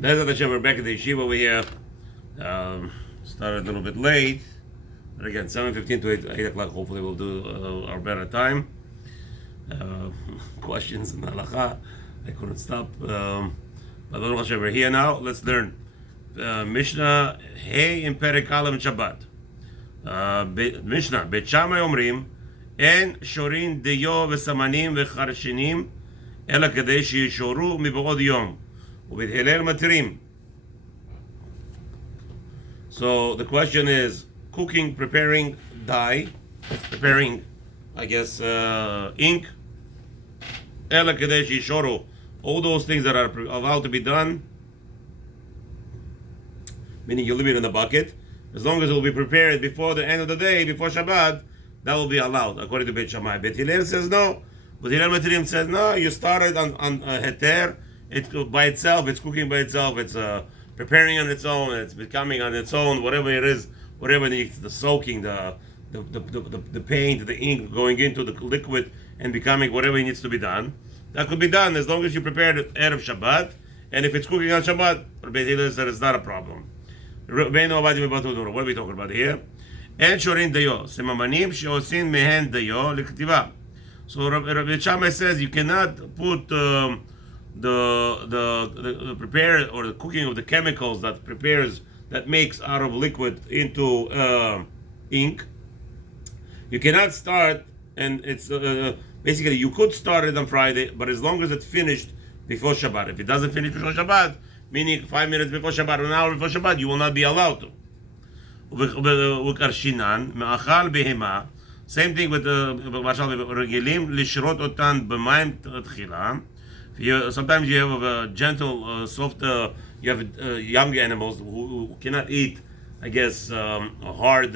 Bezat Hashem, we're back at the yeshiva over here. Started a little bit late, but again, 7:15 to 8 o'clock. Hopefully, we'll do our better time. Questions in halacha. I couldn't stop. But Baruch Hashem, we're here now. Let's learn Mishnah Hey in Perek Aleph Shabbat. Mishnah Bet Shammai Omrim En Shorin Deyo V'Samanim V'Charshinim Ela Kadei Sheyishoru Mib'od Yom. So the question is cooking, preparing dye, preparing, I guess, ink, all those things that are allowed to be done, meaning you leave it in the bucket, as long as it will be prepared before the end of the day, before Shabbat, that will be allowed, according to Beit Shammai. Bet Hillel says no. But Hillel Matrim says no, you started on heter. It's by itself, it's cooking by itself, it's preparing on its own, it's becoming on its own, whatever it is, whatever it needs, the soaking, the paint, the ink going into the liquid and becoming whatever it needs to be done. That could be done as long as you prepare it Erev Shabbat, and if it's cooking on Shabbat, Rabbi Hillel said it's not a problem. What are we talking about here? En shorin dayo, semamanim sheosin mehen dayo l'ktiva. So Rabbi Shammai says you cannot put the prepare or the cooking of the chemicals that makes out of liquid into ink. You cannot start, and it's basically you could start it on Friday, but as long as it's finished before Shabbat. If it doesn't finish before Shabbat, meaning 5 minutes before Shabbat, or an hour before Shabbat, you will not be allowed to. Same thing with the regilim lishrot otan b'mayim tchila. Sometimes you have a gentle, soft. You have young animals who cannot eat, I guess, hard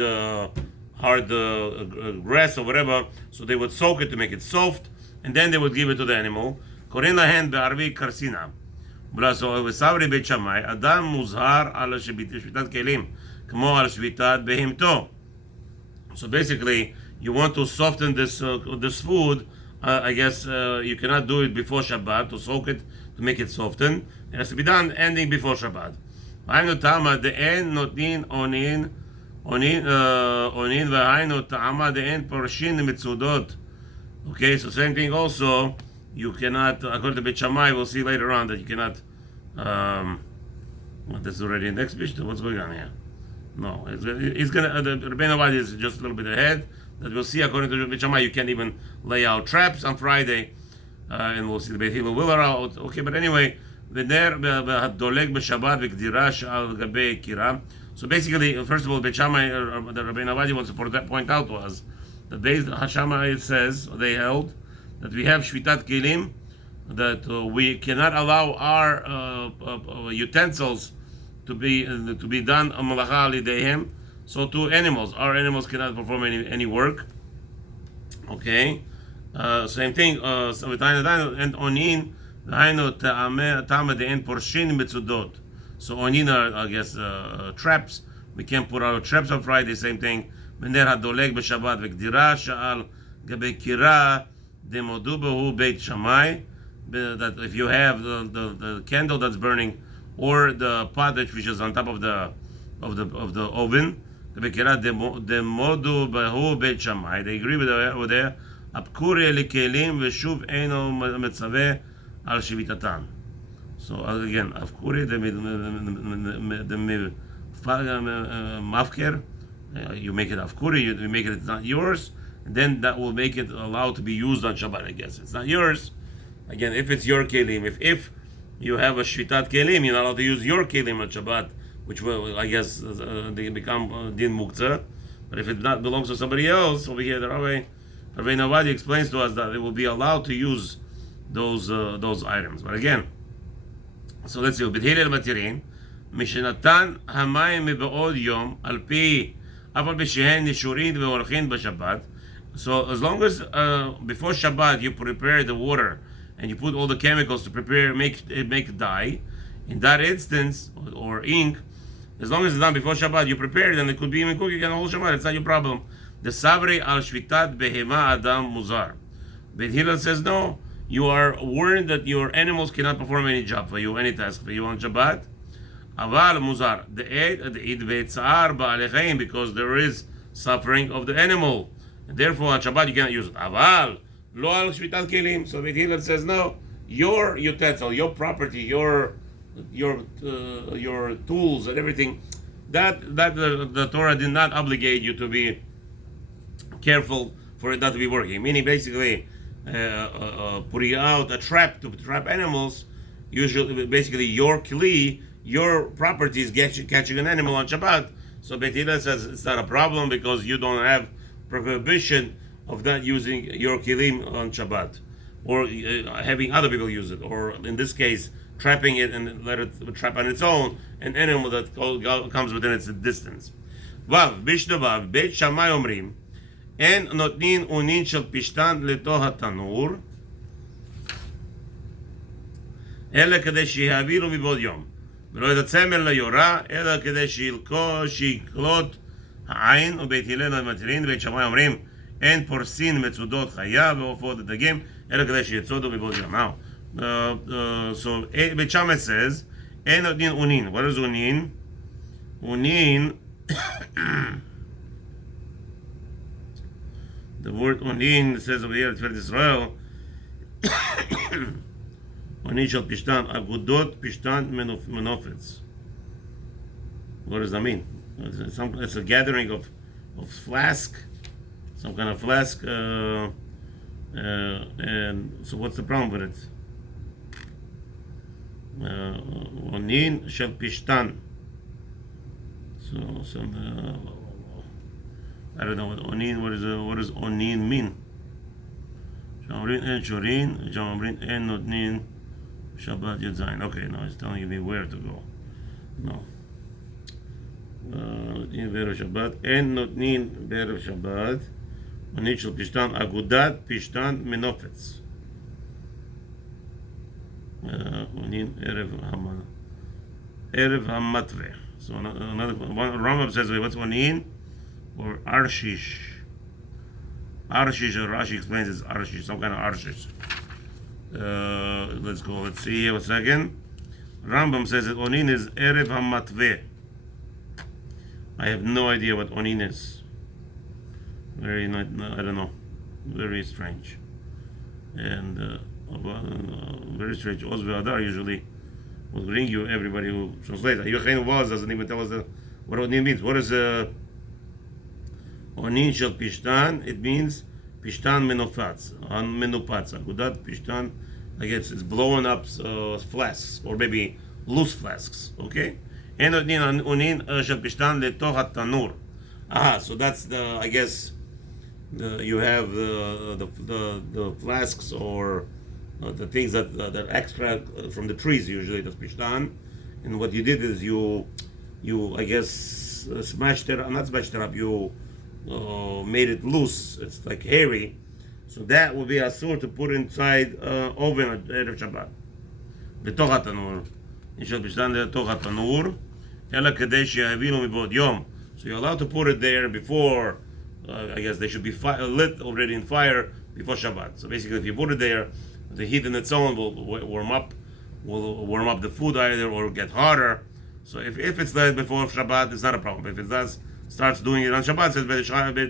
grass or whatever. So they would soak it to make it soft, and then they would give it to the animal. Korin lahen be'arvi karsina. So v'savri Beit Shammai adam muzhar al shvitat kelim kmo al shvitat behimto. So basically, you want to soften this food. I guess you cannot do it before Shabbat to soak it to make it soften. It has to be done ending before Shabbat. Okay, so same thing also. You cannot, according to Beit Shammai, we'll see later on that you cannot. This is already in the next Mishnah. What's going on here? No, it's gonna. The Rabbeinu Avad is just a little bit ahead. That we'll see according to Beit Shammai, you can't even lay out traps on Friday, and we'll see the Beit Hillel will allow. Okay, but anyway, so basically, first of all, Beit Shammai, the Rabbeinu Avad wants to point out to us that Beit Shammai says they held that we have shvitat kelim, that we cannot allow our utensils to be done on malacha alidehem. So to animals, our animals cannot perform any work. Okay, same thing. And onin, so onin are, I guess, traps. We can't put our traps on Friday. Same thing. That if you have the candle that's burning or the pot which is on top of the oven. They agree with over there. So again, Afkuri, the mafker, you make it Afkuri, you make it, it's not yours, and then that will make it allowed to be used on Shabbat, I guess. It's not yours. Again, if it's your kelim, if you have a shvitat kelim, you're not allowed to use your kelim on Shabbat, which will, I guess, they become din muktzah. But if it not belongs to somebody else, over here, the Rabbi Navadi explains to us that they will be allowed to use those items. But again, so let's see. B'thilel matirin mishenatan hamayim me'od yom al pi afal b'shehen nishurin ve'orchin b'Shabbat. So as long as before Shabbat you prepare the water and you put all the chemicals to prepare make dye, in that instance or ink. As long as it's done before Shabbat, you prepare it, and it could be even cooking on the whole Shabbat. It's not your problem. The savri al shvitat behema adam muzar. But Hillel says no. you are warned that your animals cannot perform any job for you, any task for you on Shabbat. Aval muzar, the eid be'tzar ba'alei chayim, because there is suffering of the animal. And therefore on Shabbat you cannot use it. Aval lo al shvitat kelim. So Beit Hillel says no, your utensil, your property, your tools and everything, that the Torah did not obligate you to be careful for it not to be working. Meaning basically putting out a trap to trap animals. Usually, basically your kli, your property is catching an animal on Shabbat. So Beit Hillel says it's not a problem because you don't have prohibition of not using your kilim on Shabbat, or having other people use it, or in this case trapping it and let it trap on its own an animal that comes within its distance. Vav bishnovav Beit Shammai omrim en notnin unin shel pishtan letoh hatanur ela kedei sheyaviru mibod yom ולא את הצמר ליורה, אלא כדי שיקלוט העין, ובית הלל מתירין, בית שמאי אומרים, אין פורסין מצודות חיה ועופות דגים, אלא כדי שיצודו מבעוד יום. Now, so Beit Shammai says, אין נותנין אונין. What is אונין? אונין, the word אונין says over here, Tefillat Israel, Oni shel pishtan agudot pishtan menofetz. What does that mean? It's a gathering of flask, some kind of flask, and so what's the problem with it? Onin shel pishtan. So I don't know what onin. What does onin mean? Shamrin en shorin, shamrin en notnin. Shabbat Yadzayin. Okay, no, it's telling me where to go. No. In Be'erev Shabbat. En notnin Be'erev Shabbat. Onit shel pishtan agudat pishtan menofetz. Onin Erev Hamatve. So another one. Rambam says, what's onin? Or arshish. Arshish, or Rashi explains it's arshish, some kind of arshish. Let's go. Let's see here a second. Rambam says that onin is erev hamatve. I have no idea what onin is. I don't know. Very strange. And very strange. Ozve Adar usually will bring you everybody who translates. Yochain Waz doesn't even tell us what onin means. What is onin shel pishtan? It means pishtan menopatz, agudat pishtan, like it's blowing up flasks, or maybe loose flasks, okay? And unin shel pishtan letoch hatanur. So that's the, I guess, you have the flasks, or the things that extract from the trees, usually that's pishtan. And what you did is you I guess smashed it, not smashed it up, you made it loose. It's like hairy, so that would be asur to put inside oven at Erev Shabbat. B'toch hatanur, nishal pishtan letoch hatanur, ela kedei sheyavilu mibod yom. So you're allowed to put it there before. I guess they should be lit already in fire before Shabbat. So basically, if you put it there, the heat in its own will warm up the food either, or get hotter. So if it's lit before Shabbat, it's not a problem. If it starts doing it on Shabbat, says Beit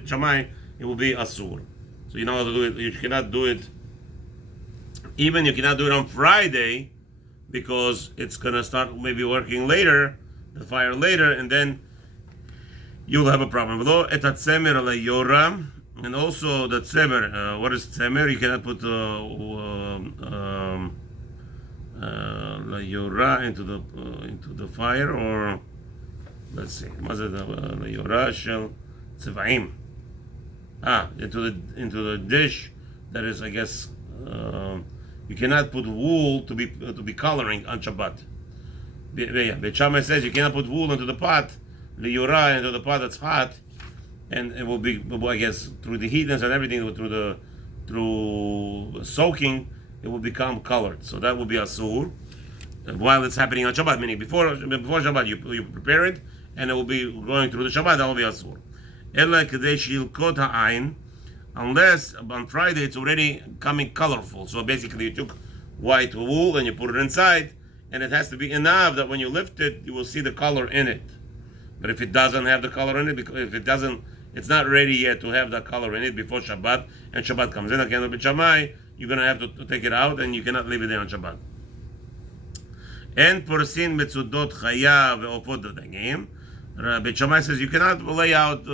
Shammai, it will be asur. So you know how to do it. You cannot do it. Even you cannot do it on Friday, because it's gonna start maybe working later, the fire later, and then you'll have a problem. And also the tzemer. What is tzemer? You cannot put la yora into the fire, or let's see, la yora shel tzevaim. Into the dish that is, I guess, you cannot put wool to be coloring on Shabbat. Beit Shammai says you cannot put wool into the pot, liyura, into the pot that's hot, and it will be, I guess, through the heatness and everything, through soaking, it will become colored. So that will be asur while it's happening on Shabbat. Meaning before Shabbat you prepare it, and it will be going through the Shabbat. That will be asur. Ela kedei shilkot ha'ain unless on Friday it's already coming colorful. So basically you took white wool and you put it inside, and it has to be enough that when you lift it, you will see the color in it. But if it doesn't have the color in it, because if it doesn't, it's not ready yet to have the color in it before Shabbat, and Shabbat comes in, again, Beit Shammai, you're going to have to take it out, and you cannot leave it there on Shabbat. En porsin metzudot chaya ve'ofot dagim. Beit Shammai says you cannot lay out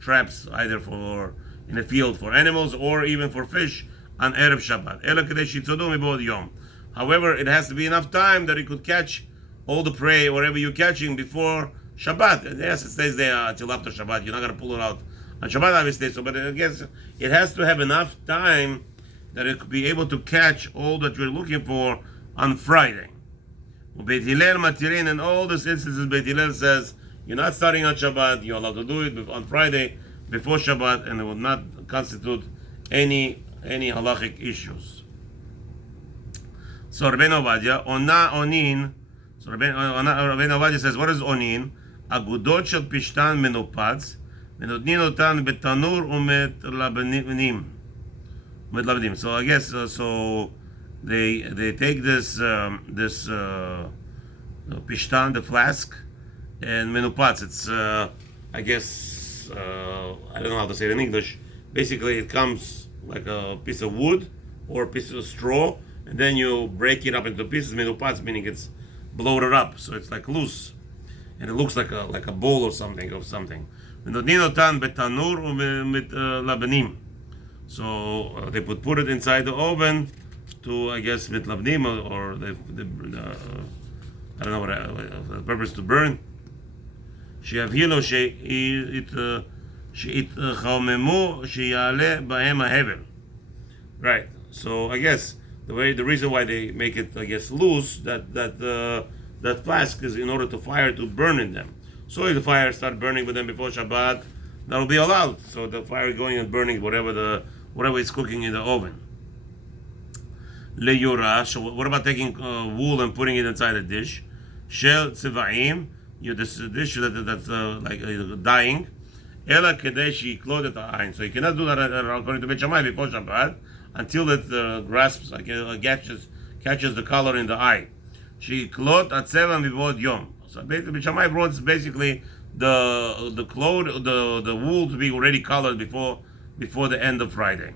traps either for in a field for animals or even for fish on Erev Shabbat. Ela kedei shitzodu mibod yom. However, it has to be enough time that it could catch all the prey, whatever you're catching, before Shabbat. Yes, it stays there until after Shabbat. You're not going to pull it out on Shabbat, obviously. So, but I guess it has to have enough time that it could be able to catch all that you're looking for on Friday. Beit Hillel matirin, and all these instances, Beit Hillel says you're not starting on Shabbat. You're allowed to do it on Friday before Shabbat, and it will not constitute any halachic issues. So Rabbeinu Ovadia, ona onin. So Rabbeinu Ovadia says, what is onin? Agudot shel pishtan menupatz, menotnin otan betanur umet labnim. So I guess so they take this pishtan, the flask, and menupatz. It's I guess I don't know how to say it in English. Basically, it comes like a piece of wood or a piece of straw, and then you break it up into pieces. Menupatz meaning it's bloated up, so it's like loose, and it looks like a bowl or something of something. So they put it inside the oven to, I guess, mit labnim, or I don't know what the purpose to burn. שיבהילו שיתחממו שיעלה בהם ההבל. Right. So I guess the reason why they make it, I guess, loose, that flask is in order to fire to burn in them. So if the fire start burning with them before Shabbat, that will be allowed. So the fire going and burning whatever is cooking in the oven. Leyura. So what about taking wool and putting it inside a dish? Shel tzivaim. This dish that's like dying. Ela kedeshi klodet ha'ayin. So you cannot do that according to Beit Shammai before Shabbat until it grasps, catches the color in the eye. She klot atzeva mivod yom. So Beit Shammai wants basically the wool to be already colored before the end of Friday.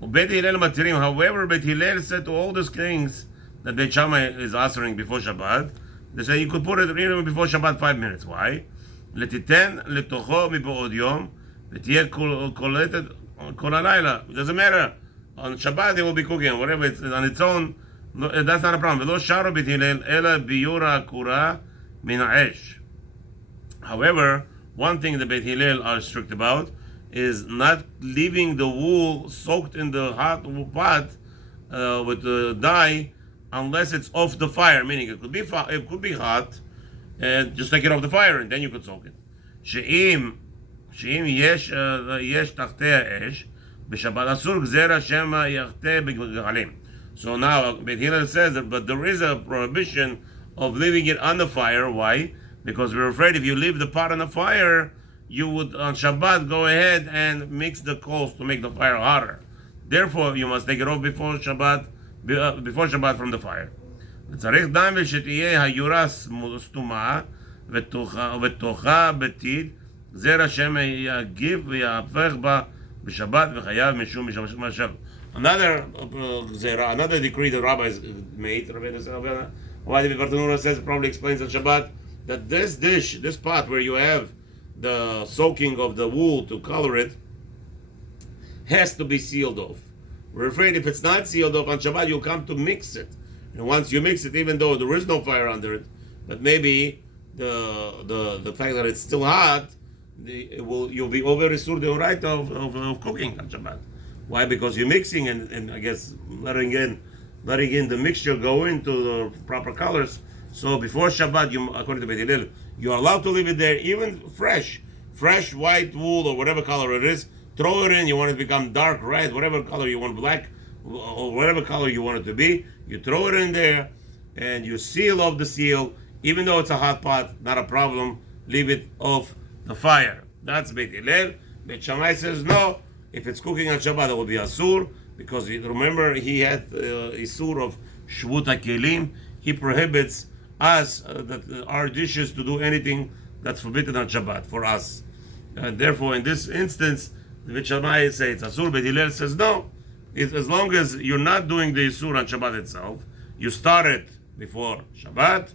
However, Beit Hillel said to all these things that Beit Shammai is answering before Shabbat, they say you could put it even before Shabbat 5 minutes. Why? Letiten letocho mibod yom v'tiyeh koletet kol halayla. It doesn't matter. On Shabbat they will be cooking whatever it's on its own. That's not a problem. V'lo sharo Beit Hillel ela biyura akura min ha'esh. However, one thing the Beit Hillel are strict about is not leaving the wool soaked in the hot pot with the dye unless it's off the fire, meaning it could be hot, and just take it off the fire and then you could soak it. She'im yesh tachtei esh b'Shabbat asur gzera shema yachtei b'galim. So now Beit Hillel says that, but there is a prohibition of leaving it on the fire. Why? Because we're afraid if you leave the pot on the fire, you would on Shabbat go ahead and mix the coals to make the fire hotter. Therefore, you must take it off before Shabbat from the fire. וצריך דם ושתהיה היורה סתומה ותוכה בתית, זרע השם יגיב ויהפך בה בשבת וחייב משום משב. Another decree the rabbis made, R Bartenurah says, probably explains on Shabbat, that this pot where you have the soaking of the wool to color it, has to be sealed off. We're afraid if it's not sealed off on Shabbat, you'll come to mix it. And once you mix it, even though there is no fire under it, but maybe the fact that it's still hot, you'll be over Isur Deoraita of cooking on Shabbat. Why? Because you're mixing and I guess letting in the mixture go into the proper colors. So before Shabbat, according to Beit Hillel, you're allowed to leave it there, even fresh white wool or whatever color it is. Throw it in. You want it to become dark red, whatever color you want, black, or whatever color you want it to be. You throw it in there, and you seal off the seal. Even though it's a hot pot, not a problem. Leave it off the fire. That's Beit Hillel. Beit Shammai says no. If it's cooking on Shabbat, it will be asur, because remember he had isur of shvut hakelim. He prohibits us, our dishes, to do anything that's forbidden on Shabbat for us. And therefore, in this instance, the Beit Shammai say it's asur. Beit Hillel says no. It's as long as you're not doing the isur on Shabbat itself, you start it before Shabbat.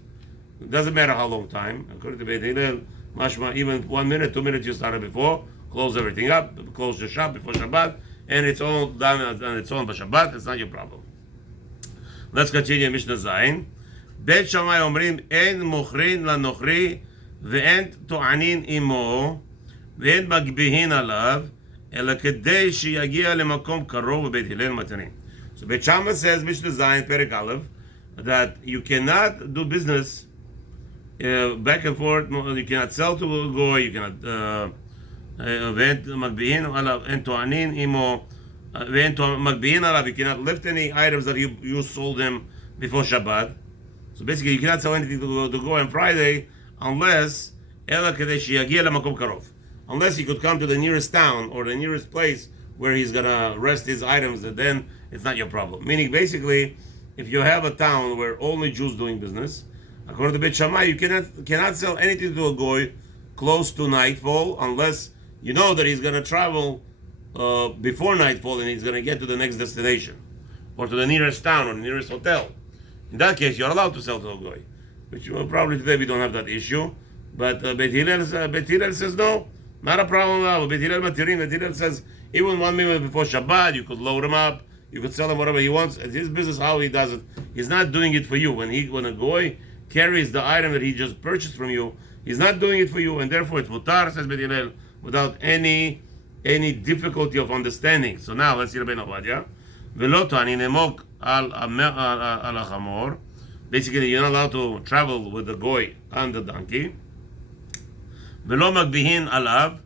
It doesn't matter how long time. According to Beit Hillel, mashma, even 1 minute, 2 minutes, you started before. Close everything up. Close the shop before Shabbat, and it's all done on its own by Shabbat. It's not your problem. Let's continue. Mishnah Zayin. Beit Shammai omrim en mochrin lanochri ve'en to'anin imo ve'en magbihin alav ela kedei sheyagia lemakom karov Beit Hillel matanin. So Beit Shammai says, Mishnah Zayin Perek Aleph, that you cannot do business back and forth. You cannot sell to a goy. You cannot ve'en magbihin alav en to'anin imo ve'en magbihin alav. You cannot lift any items that you sold him before Shabbat. So basically, you cannot sell anything to go on Friday unless unless he could come to the nearest town or the nearest place where he's gonna rest his items. And then it's not your problem. Meaning, basically, if you have a town where only Jews doing business, according to Beit Shammai, you cannot sell anything to a goy close to nightfall unless you know that he's gonna travel before nightfall and he's gonna get to the next destination or to the nearest town or the nearest hotel. In that case, you're allowed to sell to a goy, which probably today we don't have that issue. But Beit Hillel says no, not a problem. Beit Hillel says even 1 minute before Shabbat, you could load him up, you could sell him whatever he wants. It's his business how he does it. He's not doing it for you. When a goy carries the item that he just purchased from you, he's not doing it for you, and therefore it's mutar, says Beit Hillel, without any difficulty of understanding. So now let's see Rabbeinu Ovadia. V'lo to'anin emok al hachamor. Basically, you're not allowed to travel with the goy on the donkey. V'lo magbihin alav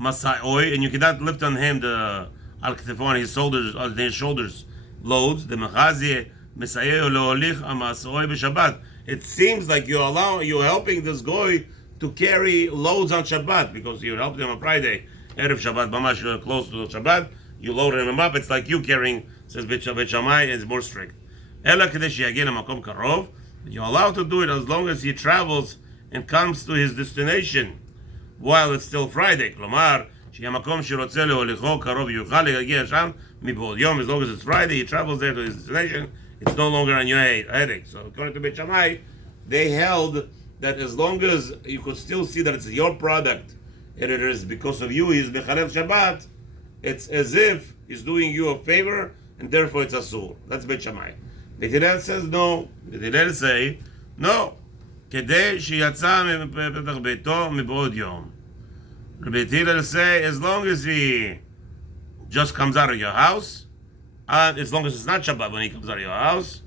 masa'oi, and you cannot lift on him the al ketefon, his shoulders loads. The mechazie mesayeh leolich amasoi b'Shabbat. It seems like you're helping this goy to carry loads on Shabbat because you helped him on Friday, erev Shabbat, mamash close to the Shabbat. You loaded him up. It's like you carrying. Says Beit Shammai is more strict. Ela kedei sheyagia lemakom karov. You're allowed to do it as long as he travels and comes to his destination while it's still Friday. Klomar sheyamakom shirotze leolicho karov yuchal leyagia sham mibod yom. As long as it's Friday, he travels there to his destination. It's no longer on your headache. So according to Beit Shammai, they held that as long as you could still see that it's your product and it is because of you he's mechalev Shabbat, it's as if he's doing you a favor, and therefore it's asur. That's Beit Shammai. Beit Hillel says no. Beit Hillel say no. Kedei sheyatza mepetach beito mibod yom. Beit Hillel say as long as he just comes out of your house, and as long as it's not Shabbat when he comes out of your house,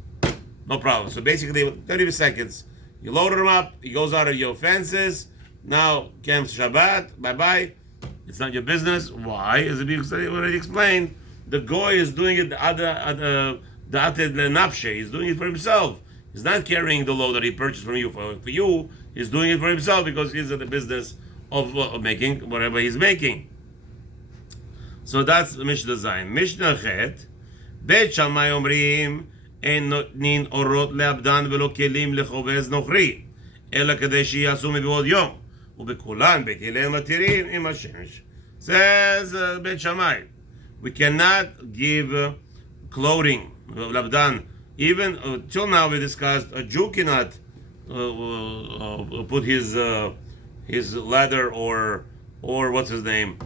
no problem. So basically, 30 seconds, you loaded him up, he goes out of your fences. Now comes Shabbat. Bye bye. It's not your business. Why? As we already explained, the goy is doing it the nafshe. He's doing it for himself. He's not carrying the load that he purchased from you. For you, he's doing it for himself because he's in the business of making whatever he's making. So that's Mishnah Zayin. Mishnah Chet. Beit Shammai omrim en notnin orot leabdan velo kelim lechovez nochri ela kedei sheyasu mibod yom ubekulan Beit Hillel matirin im hashemesh. Says Beit Shammai, we cannot give clothing labdan. Even till now we discussed a Jew cannot put his leather or what's his name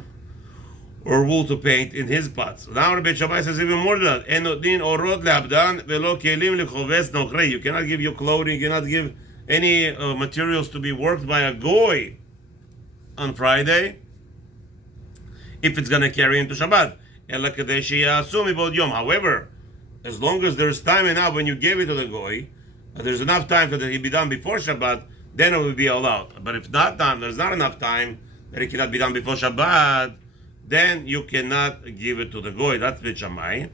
or wool to paint in his pots. Now Beit Shammai says even more than that. Enodin orot leabdan velo kelim lechoves nochri. You cannot give your clothing. You cannot give any materials to be worked by a goy on Friday if it's going to carry into Shabbat. Ela kedei sheyasu mibod yom. However, as long as there's time enough when you gave it to the goy, there's enough time for that it be done before Shabbat, then it will be allowed. But if not done, there's not enough time that it cannot be done before Shabbat, then you cannot give it to the goy. That's Beit Shammai.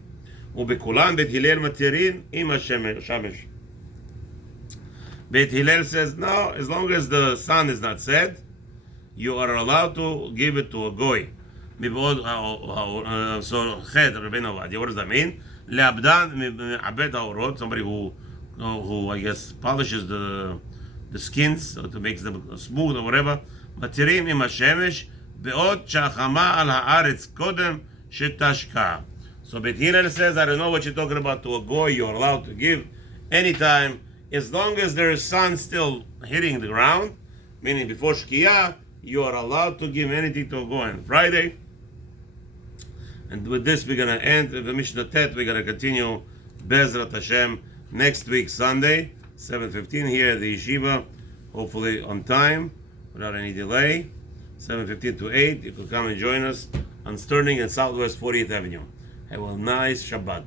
Ubekulan Beit Hillel matirin im hashemesh. Beit Hillel says no. As long as the sun is not set, you are allowed to give it to a goy. So Chet Rabbeinu Ovadia. What does that mean? Le'abdan me'abed ha'orot. Somebody who I guess polishes the skins to make them smooth or whatever. Matirim im hashemesh be'od shachama al haaretz kodem shetashka. So Beit Hillel says, I don't know what you're talking about. To a goy, you're allowed to give anytime, as long as there is sun still hitting the ground, meaning before Shkiyah, you are allowed to give anything to a goy on Friday. And with this, we're going to end the Mishnah Tet. We're going to continue Bezrat Hashem next week, Sunday, 7:15 here at the Yeshiva, hopefully on time, without any delay. 7:15 to 8. You can come and join us on Sterling and Southwest 40th Avenue. Have a nice Shabbat.